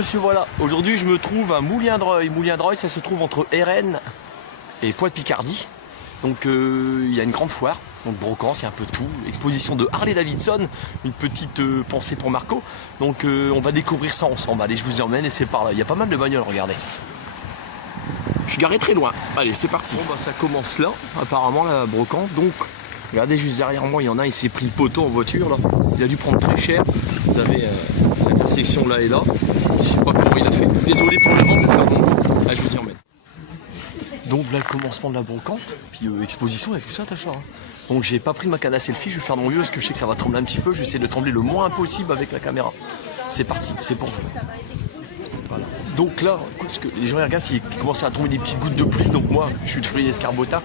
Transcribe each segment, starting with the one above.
monsieur, voilà. Aujourd'hui, je me trouve à Moulin-Dreuil. Moulin-Dreuil, ça se trouve entre Rennes et Poix-de-Picardie. Donc, il y a une grande foire, donc brocante, il y a un peu de tout. Exposition de Harley-Davidson, une petite pensée pour Marco. Donc, on va découvrir ça ensemble. Allez, je vous y emmène et c'est par là. Il y a pas mal de bagnoles, regardez. Je suis garé très loin. Allez, c'est parti. Bon, bah, ça commence là, apparemment, la brocante. Donc, regardez, juste derrière moi, il y en a, il s'est pris le poteau en voiture, là. Il a dû prendre très cher. Vous avez l'intersection là et là. Je sais pas comment il a fait. Désolé pour le vent, je vais faire bon. Là, je vous y emmène. Donc là, le commencement de la brocante, puis exposition et tout ça, Tacha. Donc j'ai pas pris ma canne à selfie, je vais faire de mon mieux parce que je sais que ça va trembler un petit peu. Je vais essayer de trembler le moins possible avec la caméra. C'est parti, c'est pour vous. Voilà. Donc là, parce que les gens regardent, il commence à tomber des petites gouttes de pluie. Donc moi, je suis de Fréville Escarbotin.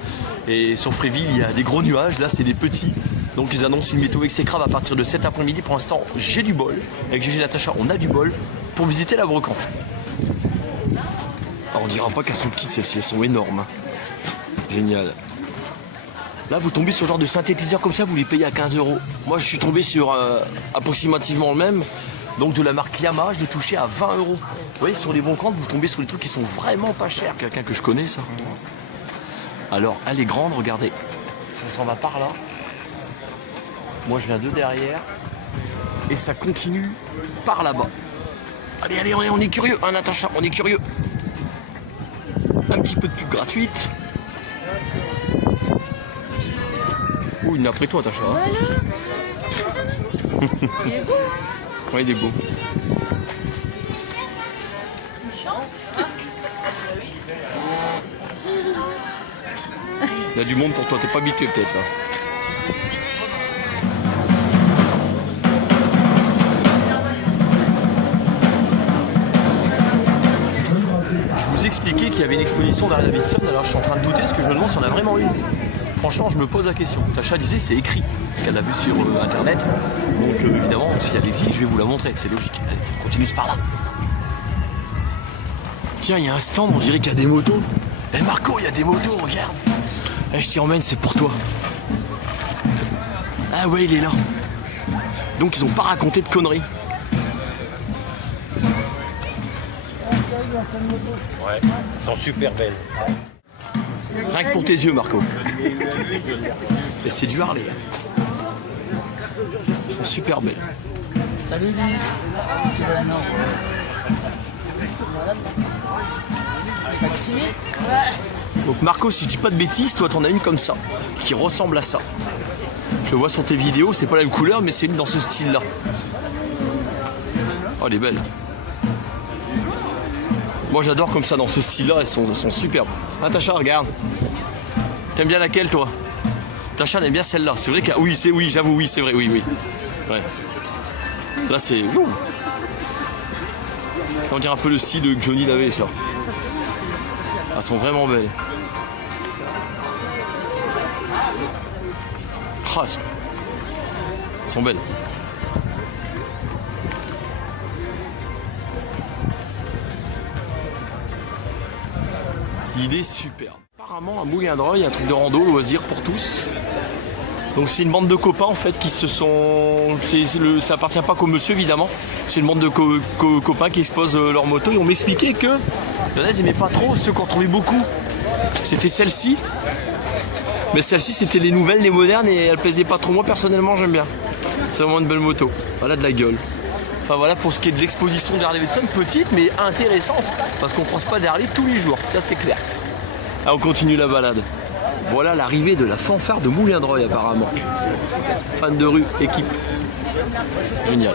Et sur Fréville, il y a des gros nuages. Là, c'est des petits. Donc ils annoncent une météo exécrable à partir de cet après-midi. Pour l'instant, j'ai du bol. Avec GG Natacha, on a du bol pour visiter la brocante. Alors on dira pas qu'elles sont petites, celles-ci, elles sont énormes. Génial. Là, vous tombez sur ce genre de synthétiseur comme ça, vous les payez à 15 €. Moi, je suis tombé sur approximativement le même. Donc de la marque Yamaha, je l'ai touché à 20 €. Vous voyez, sur les brocantes, vous tombez sur des trucs qui sont vraiment pas chers. Quelqu'un que je connais, ça. Alors, elle est grande, regardez. Ça s'en va par là. Moi, je viens de derrière. Et ça continue par là-bas. Allez, allez, on est curieux, hein, Natacha, on est curieux. Un petit peu de pub gratuite. Ouh, il est après toi, Natacha. Il est beau. Ouais, il est beau. Il y a du monde pour toi, t'es pas habitué peut-être là. Je vous expliquais qu'il y avait une exposition d'Harley-Davidson, alors je suis en train de douter parce que je me demande si on a vraiment une. Franchement, je me pose la question. Tacha disait c'est écrit, ce qu'elle a vu sur internet. Donc évidemment, si elle existe, je vais vous la montrer, c'est logique. Allez, on continue par là. Tiens, il y a un stand, on dirait qu'il y a des motos. Eh Marco, il y a des motos, regarde. Eh, je t'y emmène, c'est pour toi. Ah ouais, il est là. Donc ils ont pas raconté de conneries. Ouais, elles sont super belles. Rien que pour tes yeux, Marco. Et c'est du Harley. Elles sont super belles. Salut Lys. Vacciné? Donc Marco, si je dis pas de bêtises, toi t'en as une comme ça, qui ressemble à ça. Je vois sur tes vidéos, c'est pas la même couleur, mais c'est une dans ce style-là. Oh, elle est belle. Moi j'adore comme ça, dans ce style-là, elles sont superbes. Ah, Tacha, regarde. T'aimes bien laquelle, toi? Tacha, elle aime bien celle-là. C'est vrai que oui, j'avoue, oui, c'est vrai, oui. Ouais. Là, c'est. On dirait un peu le style que Johnny avait, ça. Elles sont vraiment belles. Ah, elles sont belles. Il est superbe. Apparemment, à Moulin-Dreuil, il y a un truc de rando, loisir pour tous. Donc c'est une bande de copains en fait qui se sont... Ça appartient pas qu'au monsieur évidemment. C'est une bande de copains qui exposent leur moto. Et on m'expliquait que il y en a, ils n'aimaient pas trop. Ceux qu'on trouvait beaucoup, c'était celle-ci. Mais celle-ci, c'était les nouvelles, les modernes et elle plaisait pas trop. Moi personnellement, j'aime bien. C'est vraiment une belle moto. Voilà de la gueule. Enfin voilà pour ce qui est de l'exposition d'Harley-Davidson, petite mais intéressante. Parce qu'on ne croise pas d'Harley tous les jours, ça c'est clair. Alors on continue la balade. Voilà l'arrivée de la fanfare de Moulin-Dreuil apparemment. Fan de rue, équipe. Génial.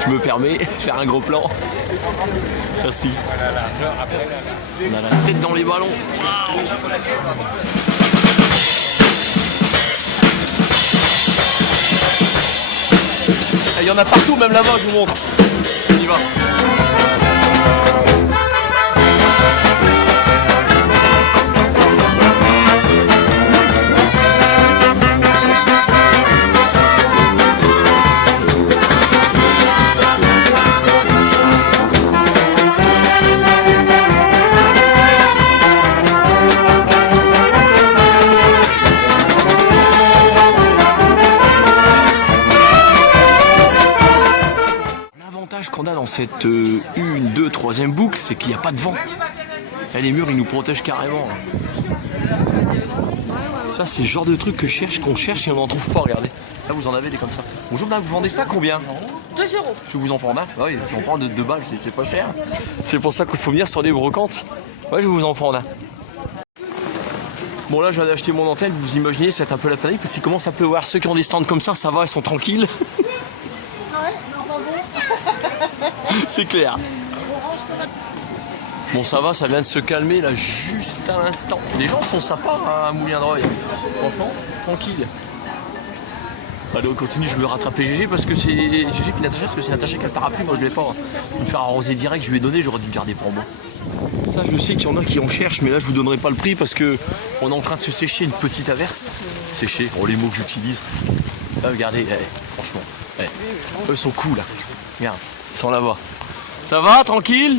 Je me permets de faire un gros plan. Merci. On a la tête dans les ballons. Il y en a partout, même là-bas, je vous montre. On y va. L'avantage qu'on a dans cette 1, 2, 3e boucle, c'est qu'il n'y a pas de vent. Là, les murs, ils nous protègent carrément. Ça, c'est le genre de truc qu'on cherche et on n'en trouve pas, regardez. Là, vous en avez des comme ça. Bonjour, madame, vous vendez ça combien? 2 €. Je vous en prends un? Oui, j'en prends de 2 balles, c'est pas cher. C'est pour ça qu'il faut venir sur les brocantes. Ouais, je vais vous en prendre un. Bon, là, je viens d'acheter mon antenne. Vous imaginez, c'est un peu la panique parce qu'il commence à pleuvoir. Ceux qui ont des stands comme ça va, ils sont tranquilles. C'est clair. Bon, ça va, ça vient de se calmer là, juste à l'instant. Les gens sont sympas à Moulin-de-Roy. Franchement, tranquille. Allez, on continue, je vais rattraper Gégé parce que c'est Gégé puis Natacha, parce que c'est Natacha qui a le parapluie. Moi, je ne l'ai pas. Me faire arroser direct, je lui ai donné, j'aurais dû le garder pour moi. Ça, je sais qu'il y en a qui en cherchent, mais là, je vous donnerai pas le prix parce que on est en train de se sécher une petite averse. Sécher, oh, les mots que j'utilise. Là, regardez, franchement, eux sont cool là. Regarde, ils sont là-bas. Ça va, tranquille?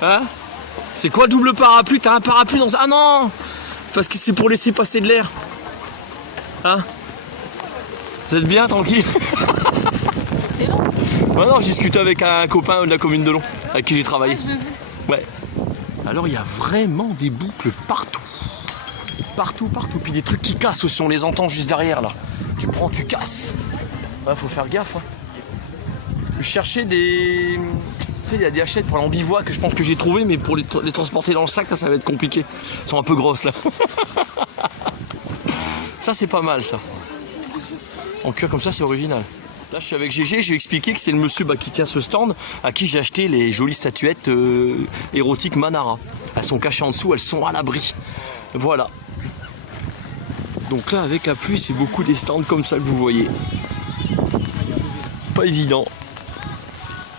Hein? C'est quoi double parapluie? T'as un parapluie dans... Ah non! Parce que c'est pour laisser passer de l'air. Hein? Vous êtes bien, tranquille? C'est long. Ouais, non, j'ai discuté avec un copain de la commune de Long, avec qui j'ai travaillé. Ouais. Alors, il y a vraiment des boucles partout. Partout, partout. Puis des trucs qui cassent aussi, on les entend juste derrière, là. Tu prends, tu casses. Ouais, faut faire gaffe. Hein. Je cherchais des... Tu sais, il y a des hachettes pour l'ambivoi que je pense que j'ai trouvé, mais pour les transporter dans le sac, là, ça va être compliqué. Elles sont un peu grosses, là. Ça, c'est pas mal, ça. En cuir comme ça, c'est original. Là, je suis avec Gégé, je lui ai expliqué que c'est le monsieur qui tient ce stand, à qui j'ai acheté les jolies statuettes érotiques Manara. Elles sont cachées en dessous, elles sont à l'abri. Voilà. Donc là, avec la pluie, c'est beaucoup des stands comme ça que vous voyez. Pas évident.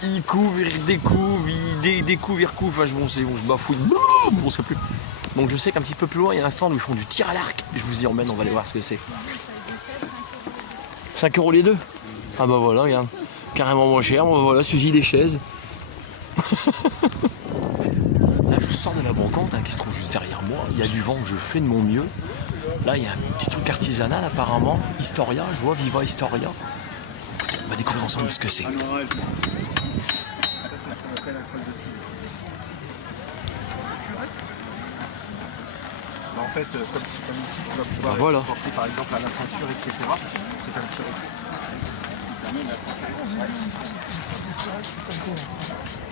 Il couvre, il découvre, il découvre, il recouvre. Enfin, bon, je bafouille. Bon, c'est plus. Donc je sais qu'un petit peu plus loin, il y a un stand où ils font du tir à l'arc. Je vous y emmène, on va aller voir ce que c'est. 5 € les deux? Ah bah voilà, regarde. Carrément moins cher. Bon, voilà, Suzy des chaises. Là, je sors de la brocante qui se trouve juste derrière moi. Il y a du vent, je fais de mon mieux. Là, il y a un petit truc artisanal apparemment. Historia, je vois, Viva Historia. On va découvrir ensemble ce que c'est. En fait, comme c'est un outil qui va pouvoir voilà. être porté par exemple à la ceinture, etc. C'est un petit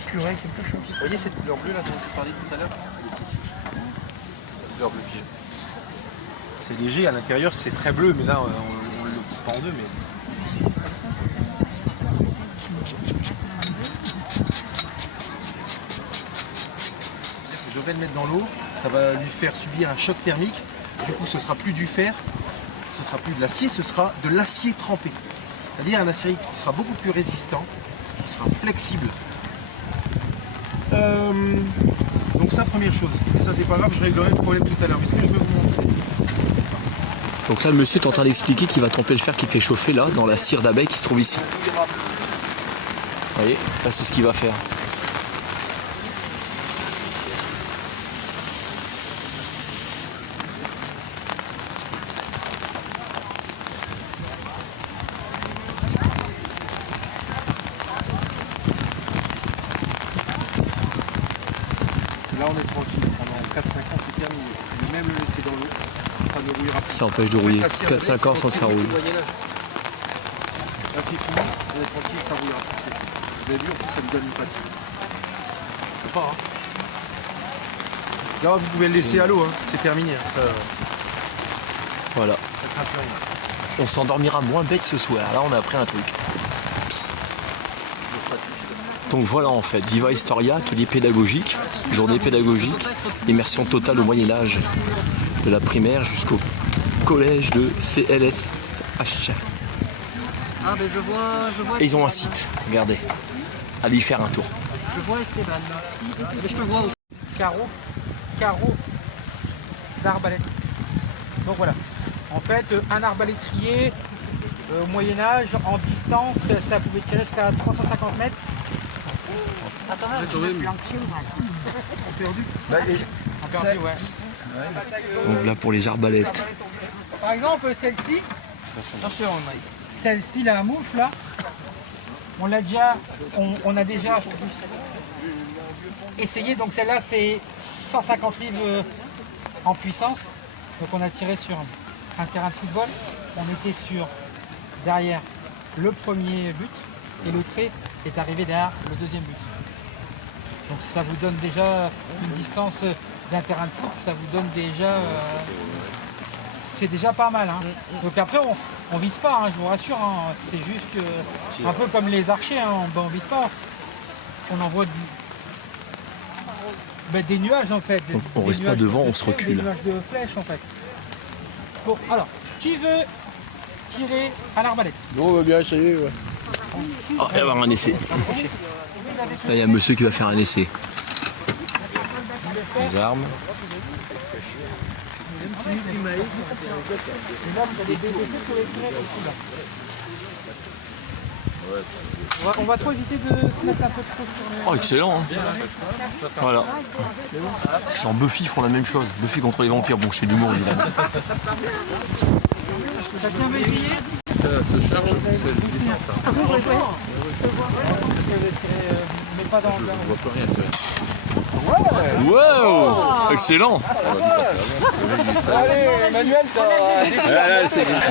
purée, quelque chose. Vous voyez cette couleur bleue là dont je parlais tout à l'heure? La couleur bleu pigeon. C'est léger, à l'intérieur c'est très bleu, mais là on le coupe pas en deux. Mais... Je vais le mettre dans l'eau, ça va lui faire subir un choc thermique. Du coup, ce sera plus du fer, ce sera plus de l'acier, ce sera de l'acier trempé. C'est-à-dire un acier qui sera beaucoup plus résistant, qui sera flexible. Donc ça, première chose. Et ça, c'est pas grave, je réglerai le problème tout à l'heure. Mais ce que je vais vous montrer, c'est ça. Donc là, le monsieur est en train d'expliquer qu'il va tremper le fer qu'il fait chauffer là, dans la cire d'abeille qui se trouve ici. Vous voyez, là, c'est ce qu'il va faire. Là, on est tranquille. Pendant 4-5 ans, c'est terminé. Je vais même le laisser dans l'eau. Ça ne rouillera pas. Ça empêche de rouiller. 4-5 ans sans que ça rouille. Là, c'est fini. On est tranquille, ça rouillera pas. Vous avez vu, en plus, ça lui donne une pâte. Pas, hein. Là, vous pouvez le laisser à l'eau. Hein. C'est terminé. Ça... Voilà. Ça craint plus rien. On s'endormira moins bête ce soir. Là, on a appris un truc. Donc voilà en fait, Viva Historia, atelier pédagogique, journée pédagogique, immersion totale au Moyen-Âge, de la primaire jusqu'au collège de CLSH. Ah ben je vois. Et ils ont un site, regardez, allez y faire un tour. Je vois Esteban. Mais je te vois aussi. Carreau d'arbalète. Donc voilà. En fait, un arbalétrier au Moyen-Âge, en distance, ça pouvait tirer jusqu'à 350 mètres. Attends, perdu, ouais. Donc là pour les arbalètes. Par exemple, celle-ci. Attention, Mike. Celle-ci, là, un moufle, là. on a déjà essayé. Donc celle-là, c'est 150 livres en puissance. Donc on a tiré sur un terrain de football. On était derrière le premier but et le trait est arrivé derrière le deuxième but. Donc ça vous donne déjà une distance d'un terrain de foot, ça vous donne déjà... c'est déjà pas mal. Hein. Donc après, on vise pas, hein, je vous rassure. Hein. C'est juste que, un peu comme les archers, hein, on vise pas. On envoie des nuages en fait. On reste pas devant, on se recule. Des nuages de flèches en fait. Bon, alors, qui veut tirer à l'arbalète? Non, on va bien essayer, ouais. Oh, il va y avoir un essai. Là, il y a un monsieur qui va faire un essai. Les armes. On va trop éviter de se mettre un peu trop sur le... Oh, excellent, hein. Voilà. Dans Buffy, ils font la même chose. Buffy contre les vampires. Bon, c'est de l'humour, évidemment. Chacun veut essayer? Ça se charge, c'est le dessin, ça. Mais pas dans le... On voit plus rien faire. Wow, excellent. Allez, Manuel, t'as... c'est bien.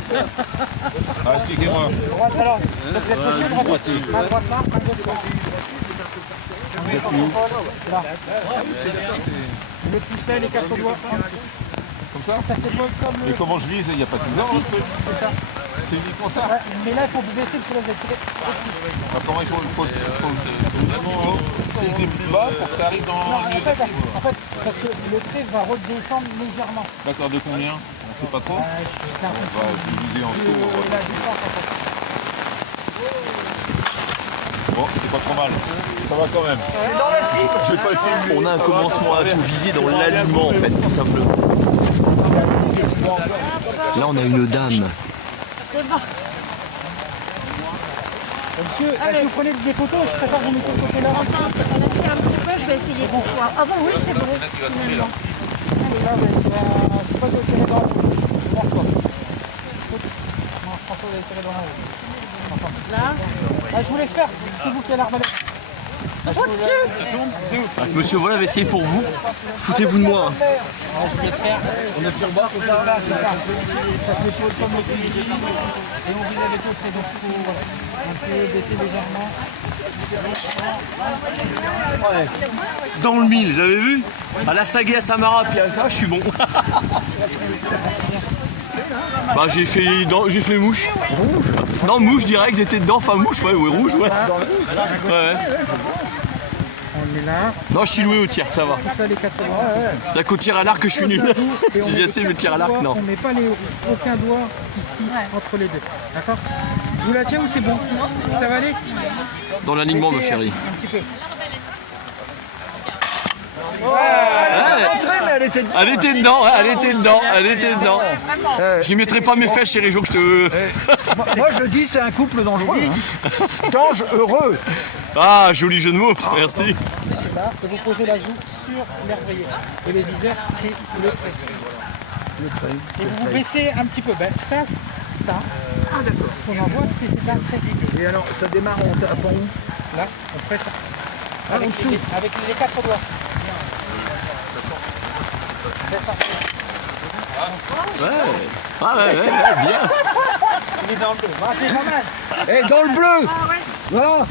Ah, expliquez-moi. Droite, alors, vous êtes couché, droite, à droite là, à gauche là. Là. Le pouce là, les quatre doigts. Comme ça? Ça fait pas comme Et comment je vise? Il n'y a pas de bizarre, le truc. C'est ça. C'est uniquement ça. Ouais, mais là, il faut vous baisser parce que là, vous êtes tiré. Comment il faut vraiment viser plus bas pour que ça arrive dans Non, le milieu de la cible. en fait, parce que le trait va redescendre légèrement. D'accord, de combien? On ne sait pas trop. C'est un peu On va diviser en tours. la distance en fait. Bon, c'est pas trop mal. Ça va quand même. C'est dans la cible. Je vais pas essayer. On a un commencement à tout viser dans l'alignement, en fait, tout simplement. Là, on a une dame. Monsieur, si vous prenez des photos, je préfère vous mettre de côté là. Lâcher un petit peu, je vais essayer de voir. Ah bon, oui, c'est bon. Finalement. Allez, là, je sais pas si vous tirez dans la haut. Non, François, vous allez tirer dans la haut. Là. Ah, je vous laisse faire, c'est vous qui avez l'arbalète. Ah, monsieur, voilà, va essayer pour vous. Foutez-vous de moi. Hein. Je vous laisse faire. On appuie en bas, c'est ça, c'est ça. Ça fait chaud comme le fusil. Et on vise avec le trait, donc il faut un peu baisser légèrement. Dans le mille, vous avez vu? À la Saguet, à Samara, puis à ça, je suis bon. Bah j'ai fait mouche. Non, mouche direct, j'étais dedans, enfin mouche, ouais, rouge, ouais. Ouais. On est là. Non, je suis doué au tir, ça va. Là, les quatre doigts. La qu'au tir à l'arc, je suis nul. J'ai déjà essayé le tir à l'arc, non. On met pas aucun doigt ici entre les deux. D'accord? Je vous la tiens ou c'est bon? Ça va aller? Dans l'alignement, ma chérie. Un petit peu. Elle était dedans, elle était dedans, elle était dedans. J'y mettrai pas mes fesses, chérie, je veux que je te... Moi je dis c'est un couple dangereux. Hein. D'ange heureux. Ah, joli jeu de mots, merci. Là, et vous posez la joue sur l'herbrier. Et le viseur, c'est le trait. Et vous vous baissez un petit peu. Ben, ça. Ah d'accord. Ce qu'on envoie, c'est un trait. Et alors ça démarre en tapant où? Là, on presse avec les quatre doigts. Ouais, bien. Il est dans le bleu. Ah, c'est pas mal. Et dans le bleu. Voilà.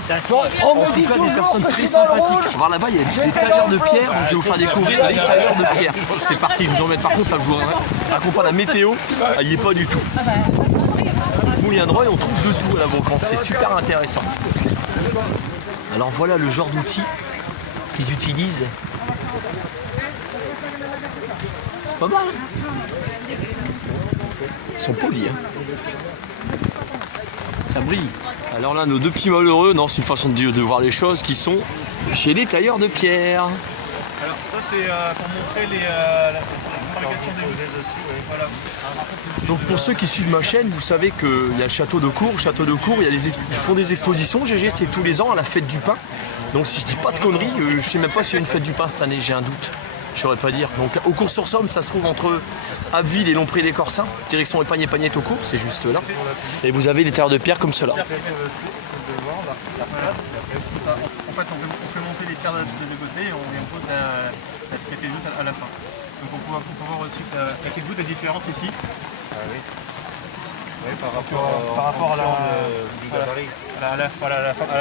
On me dit En tout cas, des toujours personnes que très je suis dans le sympathiques. rouge. On va voir là-bas, il y a des tailleurs de pierre, donc je vais vous faire découvrir les tailleurs de pierre. C'est parti, je vous emmène. Par contre, là, je vous raconte pas la météo, il n'y est pas du tout. Moulin-Droit, on trouve de tout à la brocante, c'est super intéressant. Alors voilà le genre d'outils qu'ils utilisent. C'est pas mal. Ils sont polis. Hein. Ça brille. Alors là, nos deux petits malheureux, non, c'est une façon de voir les choses, qui sont chez les tailleurs de pierre. Alors ça c'est pour montrer la fabrication des mousses. Voilà. Donc pour ceux qui suivent ma chaîne, vous savez qu'il y a le château de Cours. Château de Cours, ils font des expositions. GG, c'est tous les ans à la fête du pain. Donc si je dis pas de conneries, je sais même pas s'il y a une fête du pain cette année, j'ai un doute. Je saurais pas dire. Donc au Cours-sur-Somme, ça se trouve entre Abbeville et Lompré-les-Corsins. Direction Épagne-Épagnette au Cours, c'est juste là. Et vous avez les tailleurs de pierre comme cela. Voilà. Ça, en fait, on fait monter les pierres des deux côtés et on pose la clé de voûte à la fin. Donc on peut voir aussi que la clé de voûte est différente ici. Ah oui. Oui, par rapport à la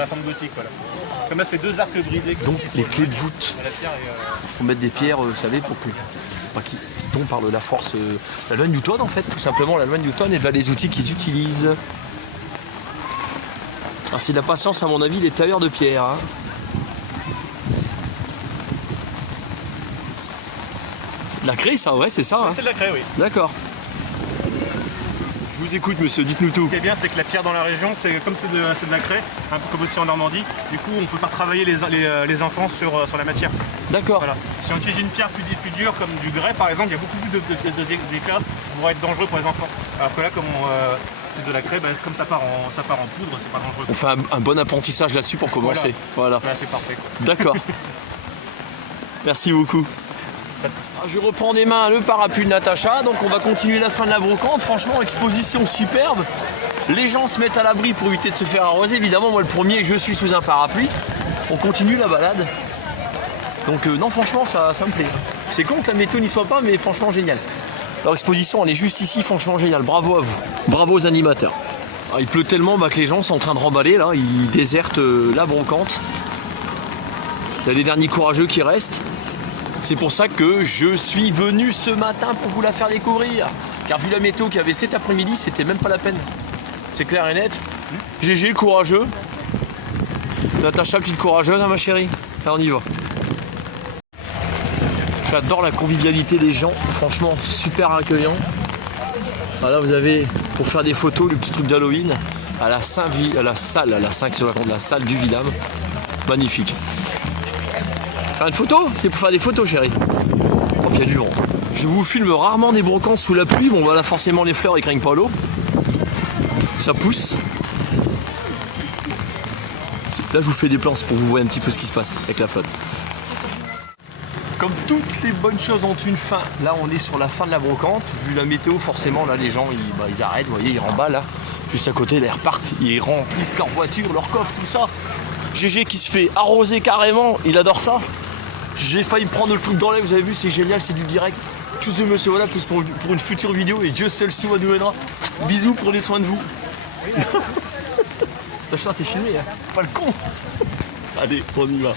forme gothique. Voilà. Comme là, c'est deux arcs brisés. Donc les clés de voûte. La pierre est, Faut mettre des pierres, vous savez, pour que pas qu'ils tombent par la force, la loi de Newton en fait, tout simplement la loi de Newton et voilà les outils qu'ils utilisent. Alors c'est de la patience à mon avis, les tailleurs de pierre. Hein. C'est de la craie ça, ouais c'est ça. Hein. c'est de la craie, oui. D'accord. Je vous écoute monsieur, dites-nous tout. Ce qui est bien, c'est que la pierre dans la région, c'est comme c'est de la craie, un peu comme aussi en Normandie. Du coup, on peut faire travailler les enfants sur la matière. D'accord. Voilà. Si on utilise une pierre plus dure comme du grès, par exemple, il y a beaucoup plus d'éclats qui pourraient être dangereux pour les enfants. Alors que là, comme c'est de la craie, comme ça part en poudre, c'est pas dangereux. On fait un bon apprentissage là-dessus pour commencer. Voilà. C'est parfait. D'accord. Merci beaucoup. Je reprends des mains le parapluie de Natacha, donc on va continuer la fin de la brocante. Franchement, exposition superbe. Les gens se mettent à l'abri pour éviter de se faire arroser. Évidemment, moi le premier, je suis sous un parapluie. On continue la balade. Donc non, franchement, ça me plaît. C'est con que la météo n'y soit pas, mais franchement génial. Alors l'exposition, elle est juste ici, franchement génial. Bravo à vous. Bravo aux animateurs. Alors, il pleut tellement que les gens sont en train de remballer là. Ils désertent la brocante. Il y a les derniers courageux qui restent. C'est pour ça que je suis venu ce matin pour vous la faire découvrir. Car vu la météo qu'il y avait cet après-midi, c'était même pas la peine. C'est clair et net. GG le courageux. Natacha, petite courageuse, hein, ma chérie. Là, on y va. J'adore la convivialité des gens. Franchement, super accueillant. Là, vous avez, pour faire des photos, le petit truc d'Halloween à la salle du Vidame. Magnifique. Faire une photo? C'est pour faire des photos, chérie. Oh, il y a du vent. Je vous filme rarement des brocantes sous la pluie. Bon, voilà, forcément, les fleurs, ils craignent pas l'eau. Ça pousse. Là, je vous fais des plans pour que vous voyez un petit peu ce qui se passe avec la flotte. Comme toutes les bonnes choses ont une fin, là, on est sur la fin de la brocante. Vu la météo, forcément, là, les gens, ils arrêtent. Vous voyez, ils remballent, là. Juste à côté, là, ils repartent. Ils remplissent leur voiture, leur coffre, tout ça. GG qui se fait arroser carrément, il adore ça. J'ai failli me prendre le truc dans l'œil, vous avez vu, c'est génial, c'est du direct. Tous ces monsieur voilà plus pour une future vidéo et Dieu seul sous nous aidera. Bisous, prenez soin de vous. T'as t'es filmé, hein. Pas le con. Allez, on y va.